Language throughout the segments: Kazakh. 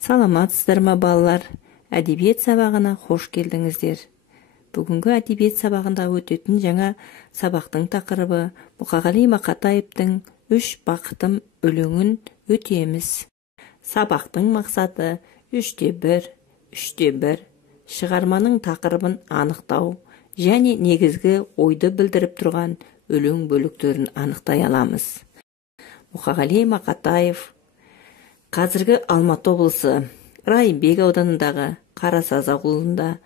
Саламатсыздар ма балалар? Әдебиет сабағына қош келдіңіздер. Бүгінгі әдебиет сабағында өтетін жаңа сабақтың тақырыбы Мұқағали Мақатаевтың «Үш бақытым» өлеңін өтеміз. Сабақтың мақсаты 3-1, 3-1 шығарманың тақырыбын анықтау және негізгі ойды білдіріп тұрған өлең бөліктерін анықтай аламыз. Мұқағали Мақатаев қазіргі Алматы облысы Райымбек ауданындағы Қарасаз ауылында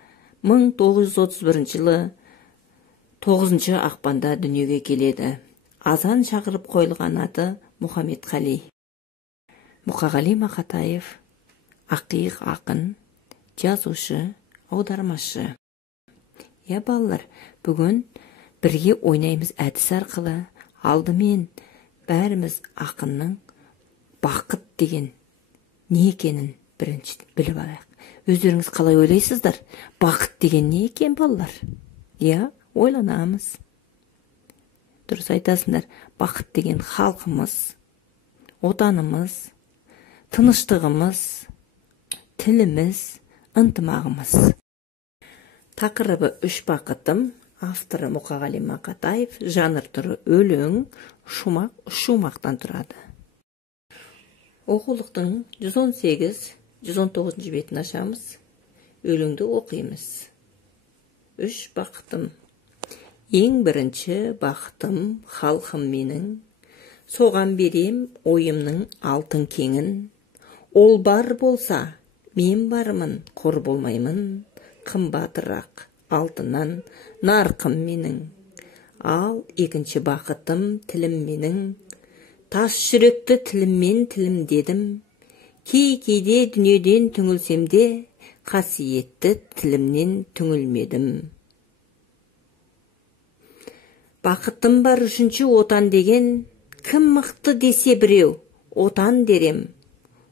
1931 жылы 9 ақпанда дүниеге келеді. Азан шақырып қойылған аты Мұхамедқали. Мұқағали Мақатаев ақиық ақын, жазушы, аудармашы. Балалар, бүгін бірге ойнаймыз әдіс арқылы. Алдымен бәріміз ақынның бақыт деген не екенін бірінші біліп алайық. Өздеріңіз қалай ойлайсыздар? Бақыт деген не екен, балалар? Ойланамыз. Дұрыс айтасыңдар. Бақыт деген халқымыз, отанымыз, тыныштығымыз, тіліміз, ынтымағымыз. Тақырыбы «Үш бақытым», авторы Мұқағали Мақатаев, жанр түрі өлең, шумақ, шумақтан тұрады. Оқулықтың 118-119 бетін ашамыз. Өлеңді оқимыз. Үш бақытым. Ең бірінші бақытым халқым менің, соған берем ойымның алтын кеңін. Ол бар болса, мен бармын, қор болмаймын, қымбатырақ алтыннан нарқым менің. Ал екінші бақытым тілім менің, тас жүректі тіліммен тілімдедім. Кейде дүниеден түңілсемде, қасиетті тілімнен түңілмедім. Бақытым бар үшінші отан деген, кім мықты десе біреу, отан дерем.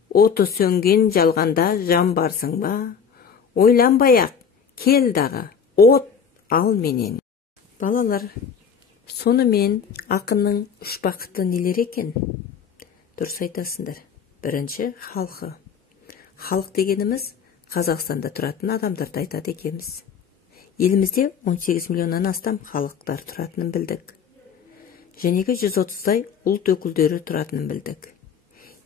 Оты сөнген жалғанда жан барсың ба? Ойланбай-ақ, кел дағы, от ал менен. Балалар, сонымен ақынның үш бақыты нелер екен? Дұрыс айтасыңдар. Бірінші, халқы. Халық дегеніміз Қазақстанда тұратын адамдарды айтады екенбіз. Елімізде 18 миллионнан астам халықтар тұратынын білдік. Жәнегі 130-дай ұлт өкілдері тұратынын білдік.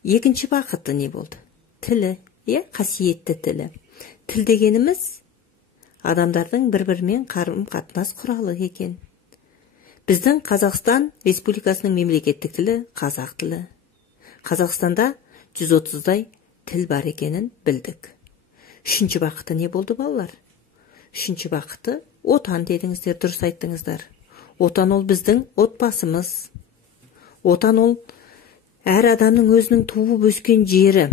Екінші бақыты не болды? Тілі, қасиетті тілі. Тіл дегеніміз адамдардың бір-бірімен қарым-қатынас құралы екен. Біздің Қазақстан Республикасының мемлекеттік тілі қазақ тілі. Қазақстанда 130-дай тіл бар екенін білдік. Үшінші бақыты не болды, балалар? Үшінші бақыты отан дедіңіздер, дұрыс айттыңыздар. Отан ол біздің отбасымыз. Отан ол әр адамның өзінің туып өскен жері.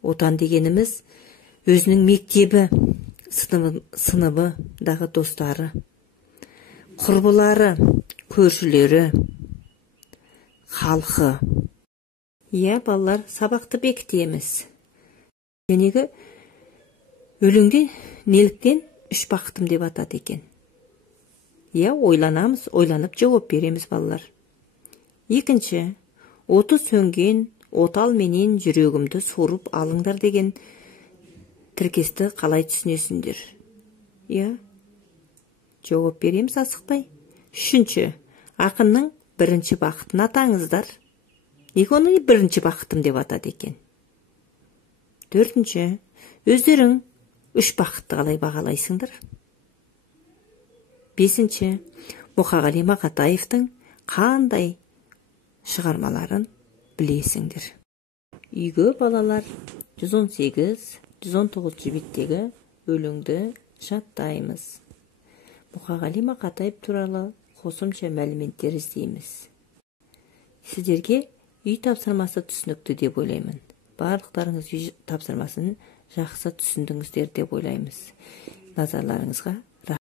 Отан дегеніміз өзінің мектебі, сыныбыдағы достары, құрбылары, көршілері, халқы. Балалар, сабақты бекітеміз. Жәнегі өлеңде неліктен үш бақытым деп атады екен? Ойланамыз, ойланып жауап береміз, балалар. Екінші, оты сөнген отал менен жүрегімді суырып алыңдар деген тіркесті қалай түсінесіңдер? Жауап береміз асықпай. Үшінші, ақынның бірінші бақытын атаңыздар. Неге оны бірінші бақытым деп атады екен? Төртінші, өздерің үш бақытты қалай бағалайсыңдар? Бесінші, Мұқағали Мақатаевтың қандай шығармаларын білесіңдер? Үйге, балалар, 118-119 беттегі өлеңді жаттаймыз. Мұқағали Мақатаев туралы қосымша мәліметтер іздейміз. Сіздерге үй тапсырмасы түсінікті деп ойлаймын. Барлықтарыңыз үй тапсырмасын жақсы түсіндіңіздер деп ойлаймыз. Назарларыңызға